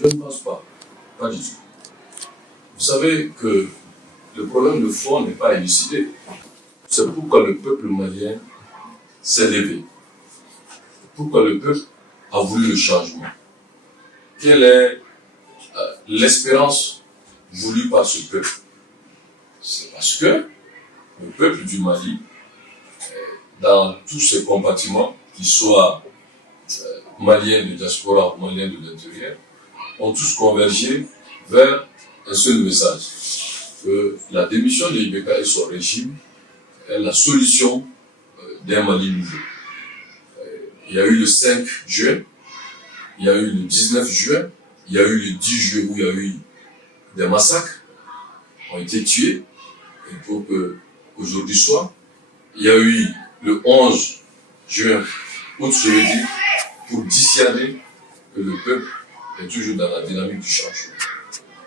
Je ne pense pas. Pas du tout. Vous savez que le problème de fond n'est pas élucidé. C'est pourquoi le peuple malien s'est levé. Pourquoi le peuple a voulu le changement. Quelle est l'espérance voulue par ce peuple? C'est parce que le peuple du Mali, dans tous ses compartiments, qu'ils soient maliens de diaspora ou maliens de l'intérieur, ont tous convergé vers un seul message, que la démission de Ibeka et son régime est la solution d'un Mali nouveau. Il y a eu le 5 juin, il y a eu le 19 juin, il y a eu le 10 juin où il y a eu des massacres, ont été tués, et pour qu'aujourd'hui soit. Il y a eu le 11 juin, août, je veux dire, pour discerner que le peuple est toujours dans la dynamique du changement.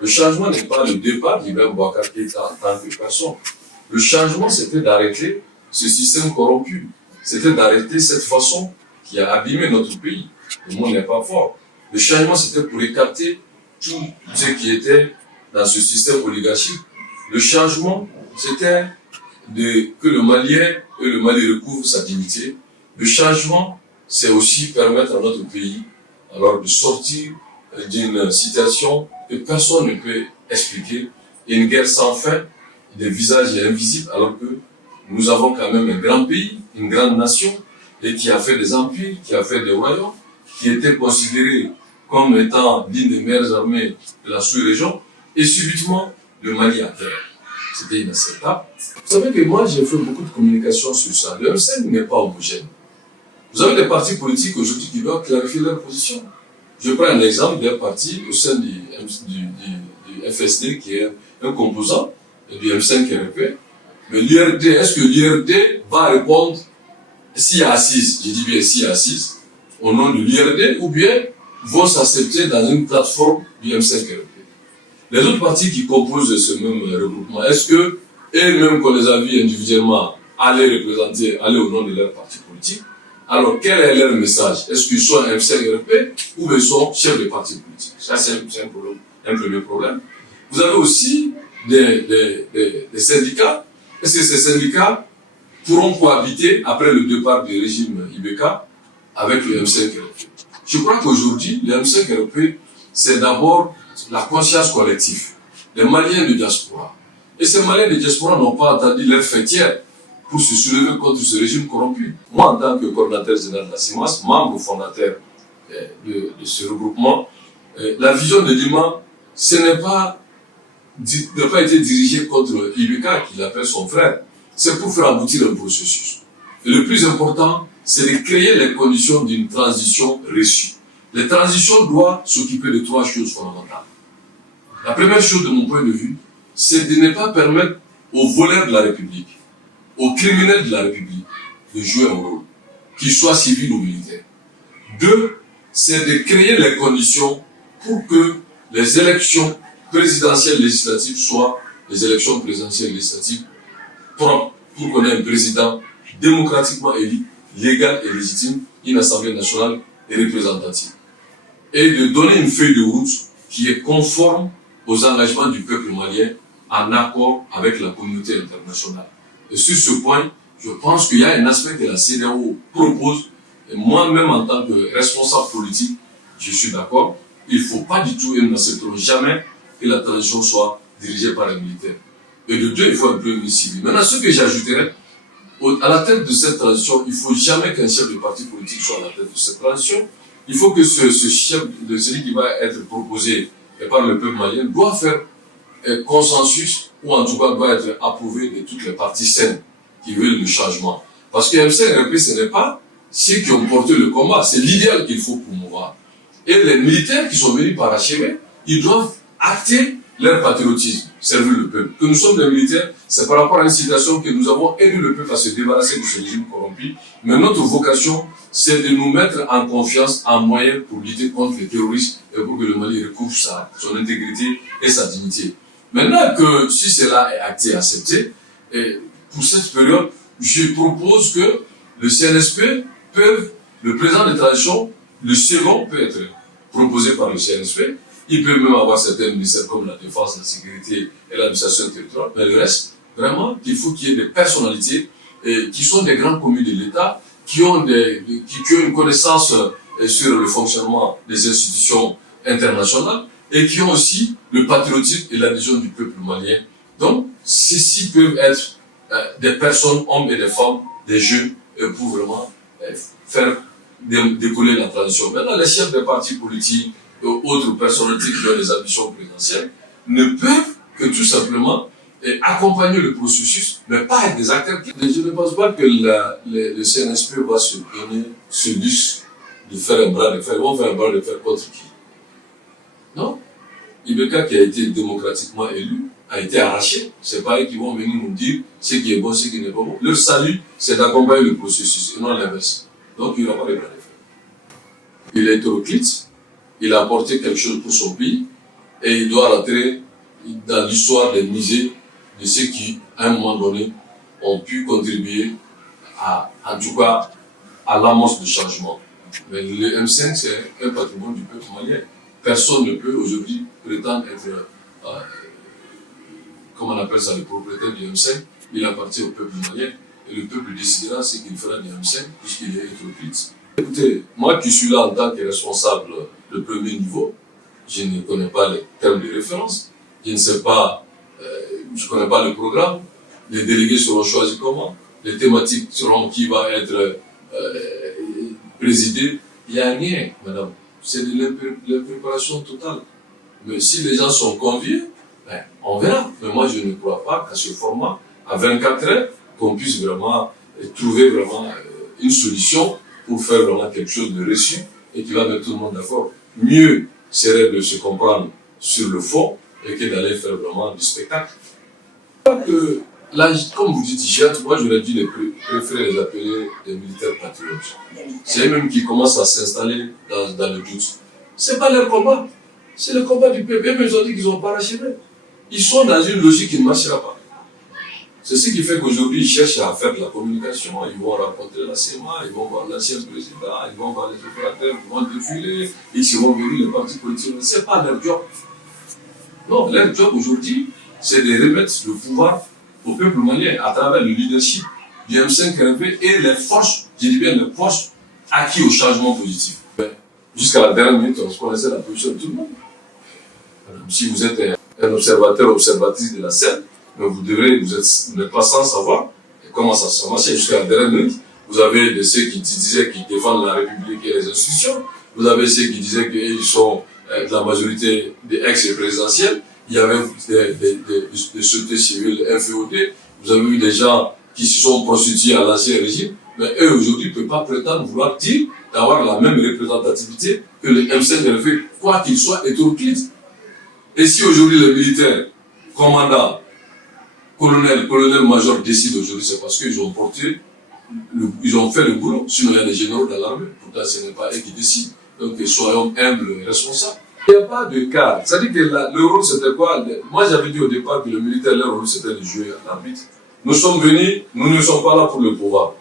Le changement n'est pas le départ d'Ibrahim Boubacar Keïta en tant que personne. Le changement, c'était d'arrêter ce système corrompu. C'était d'arrêter cette façon qui a abîmé notre pays. Le monde n'est pas fort. Le changement, c'était pour écarter tout ce qui était dans ce système oligarchique. Le changement, c'était que le Malien et le Mali recouvrent sa dignité. Le changement, c'est aussi permettre à notre pays alors de sortir d'une situation que personne ne peut expliquer, et une guerre sans fin, des visages invisibles, alors que nous avons quand même un grand pays, une grande nation, et qui a fait des empires, qui a fait des royaumes, qui était considéré comme étant l'une des meilleures armées de la sous-région, et subitement, le Mali à terre. C'était inacceptable. Vous savez que moi, j'ai fait beaucoup de communication sur ça. Le M5 n'est pas homogène. Vous avez des partis politiques aujourd'hui qui doivent clarifier leur position. Je prends un exemple d'un parti au sein du FSD qui est un composant du M5-RP. Mais l'IRD, est-ce que l'IRD va répondre s'il y a assise, je dis bien s'il y a assise, au nom de l'IRD, ou bien vont s'accepter dans une plateforme du M5-RP? Les autres partis qui composent ce même regroupement, est-ce que eux-mêmes qu'on les a vus individuellement aller représenter, aller au nom de leur parti politique? Alors, quel est leur message? Est-ce qu'ils sont M5-RP ou ils sont chefs de parti politique? Ça, c'est un premier problème. Vous avez aussi des syndicats. Est-ce que ces syndicats pourront cohabiter après le départ du régime Ibeka avec le M5-RP? Je crois qu'aujourd'hui, le M5-RP, c'est d'abord la conscience collective. Les Maliens de diaspora. Et ces Maliens de diaspora n'ont pas attendu leur fêtière pour se soulever contre ce régime corrompu. Moi, en tant que coordinateur général de la CIMAS, membre fondateur de ce regroupement, la vision de Lima, ce n'a pas été dirigée contre Ibeka, qu'il appelle son frère. C'est pour faire aboutir un processus. Et le plus important, c'est de créer les conditions d'une transition réussie. La transition doit s'occuper de trois choses fondamentales. La première chose, de mon point de vue, c'est de ne pas permettre aux voleurs de la République, aux criminels de la République, de jouer un rôle, qu'ils soient civils ou militaires. Deux, c'est de créer les conditions pour que les élections présidentielles législatives soient des élections présidentielles législatives propres, pour qu'on ait un président démocratiquement élu, légal et légitime, une assemblée nationale et représentative. Et de donner une feuille de route qui est conforme aux engagements du peuple malien en accord avec la communauté internationale. Et sur ce point, je pense qu'il y a un aspect que la CEDEAO propose, et moi-même en tant que responsable politique, je suis d'accord. Il ne faut pas du tout, et nous n'accepterons jamais que la transition soit dirigée par les militaires. Et de deux, il faut un premier ministre civil. Maintenant, ce que j'ajouterais, à la tête de cette transition, il ne faut jamais qu'un chef de parti politique soit à la tête de cette transition. Il faut que ce chef, celui qui va être proposé par le peuple malien, doit faire consensus, ou en tout cas doit être approuvé de toutes les parties saines qui veulent le changement. Parce que M5-RP, ce n'est pas ceux qui ont porté le combat, c'est l'idéal qu'il faut promouvoir. Et les militaires qui sont venus parachever, ils doivent acter leur patriotisme, servir le peuple. Que nous sommes des militaires, c'est par rapport à une situation que nous avons aidé le peuple à se débarrasser de ce régime corrompu. Mais notre vocation, c'est de nous mettre en confiance, en moyen pour lutter contre les terroristes et pour que le Mali recouvre son intégrité et sa dignité. Maintenant que si cela est acté et accepté, et pour cette période, je propose que le CNSP le président de transition, le second peut être proposé par le CNSP. Ils peuvent même avoir certains ministères comme la défense, la sécurité et l'administration territoriale. Mais le reste, vraiment, il faut qu'il y ait des personnalités qui sont des grands commis de l'État, qui ont une connaissance sur le fonctionnement des institutions internationales et qui ont aussi le patriotisme et l'adhésion du peuple malien. Donc, ceux-ci peuvent être des personnes, hommes et des femmes, des jeunes, pour vraiment faire décoller la transition. Maintenant, les chefs des partis politiques et autres personnalités qui ont des ambitions présidentielles ne peuvent que tout simplement accompagner le processus, mais pas être des acteurs. Je ne pense pas que le CNSP va se donner ce luxe de faire un bras de fer. Ils vont faire un bras de fer contre qui? Non. Ibeka, qui a été démocratiquement élu, a été arraché. C'est pas eux qui vont venir nous dire ce qui est bon, ce qui n'est pas bon. Leur salut, c'est d'accompagner le processus, et non l'inverse. Donc, il n'y aura pas de bras de fer. Il est hétéroclite, il a apporté quelque chose pour son pays, et il doit rentrer dans l'histoire des musées de ceux qui, à un moment donné, ont pu contribuer en tout cas, à l'amorce de changement. Mais le M5, c'est un patrimoine du peuple malien. Personne ne peut aujourd'hui prétendre être, comment on appelle ça, le propriétaire du M5. Il appartient au peuple malien. Et le peuple décidera ce qu'il fera du M5, puisqu'il est hétéroclite. Écoutez, moi qui suis là en tant que responsable de premier niveau, je ne connais pas les termes de référence. Je ne sais pas, je ne connais pas le programme. Les délégués seront choisis comment. Les thématiques seront qui va être présidé. Il n'y a rien, madame. C'est de l'impréparation totale. Mais si les gens sont conviés, ben, on verra. Mais moi, je ne crois pas qu'à ce format, à 24 heures, qu'on puisse vraiment trouver vraiment une solution pour faire vraiment quelque chose de reçu et qui va mettre tout le monde d'accord. Mieux serait de se comprendre sur le fond et que d'aller faire vraiment du spectacle. Que, là, comme vous dites, moi j'aurais dû préférer les appeler des militaires patriotes. C'est eux-mêmes qui commencent à s'installer dans le doute. C'est pas leur combat, c'est le combat du peuple. Eux-mêmes ils ont dit qu'ils ont parachevé. Ils sont dans une logique qui ne marchera pas. C'est ce qui fait qu'aujourd'hui ils cherchent à faire de la communication, ils vont rencontrer la CEMA, ils vont voir l'ancien président, ils vont voir les opérateurs, ils vont défiler, ils vont venir les partis politiques. C'est pas leur job. Non, leur job aujourd'hui, c'est de remettre le pouvoir au peuple malien à travers le leadership du M5 RP et les forces, je dis bien les forces acquis au changement positif. Jusqu'à la dernière minute, on se connaissait la position de tout le monde. Si vous êtes un observateur ou observatrice de la scène, mais vous n'êtes pas sans savoir comment ça se marche jusqu'à la dernière minute. Vous avez ceux qui disaient qu'ils défendent la République et les institutions. Vous avez ceux qui disaient qu'ils sont de la majorité des ex-présidentiels. Il y avait des sociétés civiles FEOD. Vous avez eu des gens qui se sont prostitués à l'ancien régime. Mais eux, aujourd'hui, ne peuvent pas prétendre vouloir dire d'avoir la même représentativité que le M5RF, quoi qu'il soit hétéroclite. Et si aujourd'hui les militaires, commandants, colonel-major décident aujourd'hui, c'est parce qu'ils ont ils ont fait le boulot. Sinon, il y a des généraux dans l'armée. Pourtant, ce n'est pas eux qui décident. Donc, soyons humbles et responsables. Il n'y a pas de cas. C'est-à-dire que le rôle, c'était quoi? Moi, j'avais dit au départ que le militaire, leur rôle, c'était de jouer à l'arbitre. Nous sommes venus, nous ne sommes pas là pour le pouvoir.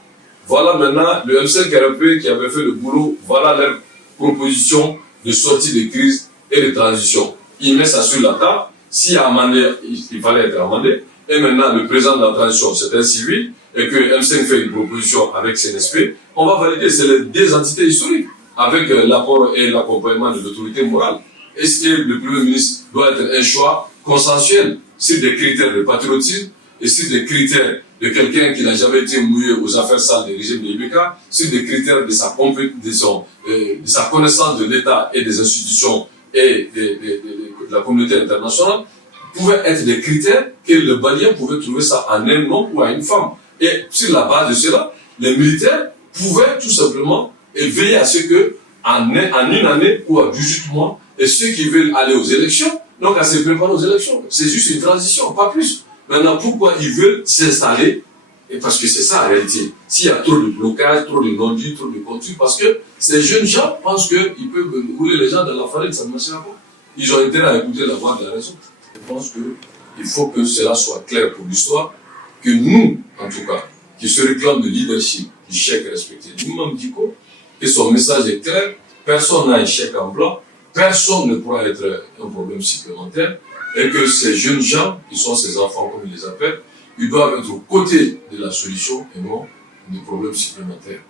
Voilà maintenant le M5RP qui avait fait le boulot, voilà leur proposition de sortie de crise et de transition. Il met ça sur la table. S'il y a amendé, il fallait être amendé. Et maintenant, le président de la transition, c'est un civil, et que M5 fait une proposition avec CNSP, on va valider. C'est les deux entités historiques, avec l'apport et l'accompagnement de l'autorité morale. Est-ce que le Premier ministre doit être un choix consensuel sur des critères de patriotisme et sur des critères de quelqu'un qui n'a jamais été mouillé aux affaires sales du régime de Ibeka, sur des critères de sa connaissance de l'État et des institutions et de la communauté internationale, pouvaient être des critères que le Malien pouvait trouver ça en un homme ou à une femme. Et sur la base de cela, les militaires pouvaient tout simplement veiller à ce que, en une année ou à 18 mois, et ceux qui veulent aller aux élections, donc à se préparer aux élections. C'est juste une transition, pas plus. Maintenant, pourquoi ils veulent s'installer? Et parce que c'est ça en réalité. S'il y a trop de blocages, trop de non-dits, trop de contenus, parce que ces jeunes gens pensent qu'ils peuvent rouler les gens dans la farine, ça ne marchera pas. Ils ont intérêt à écouter la voix de la raison. Je pense qu'il faut que cela soit clair pour l'histoire, que nous, en tout cas, qui se réclament de leadership, du chèque respecté, nous-mêmes Diko, que son message est clair, personne n'a un chèque en blanc, personne ne pourra être un problème supplémentaire et que ces jeunes gens, qui sont ces enfants comme ils les appellent, ils doivent être aux côtés de la solution et non des problèmes supplémentaires.